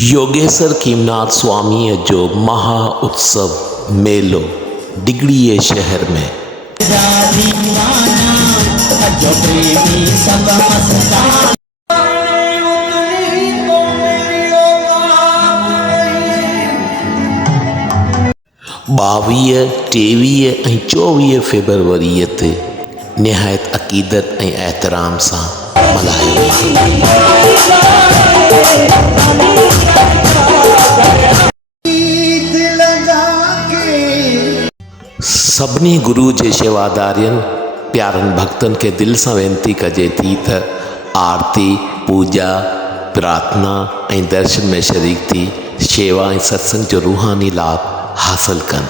योगेश्वर कीमनाथ स्वामी जो महा उत्सव मेलो डिगड़िए शहर में बावीह, टेवीह ऐं 24 फेब्रुवरी ते निहायत अक़ीदत ऐं एहतराम सां मल्हायो। सभिनी गुरु जे शेवादारियन प्यारन भक्तन के दिल से वेनती कजे थी त आरती, पूजा, प्रार्थना ऐं दर्शन में शरीक थी शेवा ऐं सत्संग जो रूहानी लाभ हासिल कन।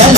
में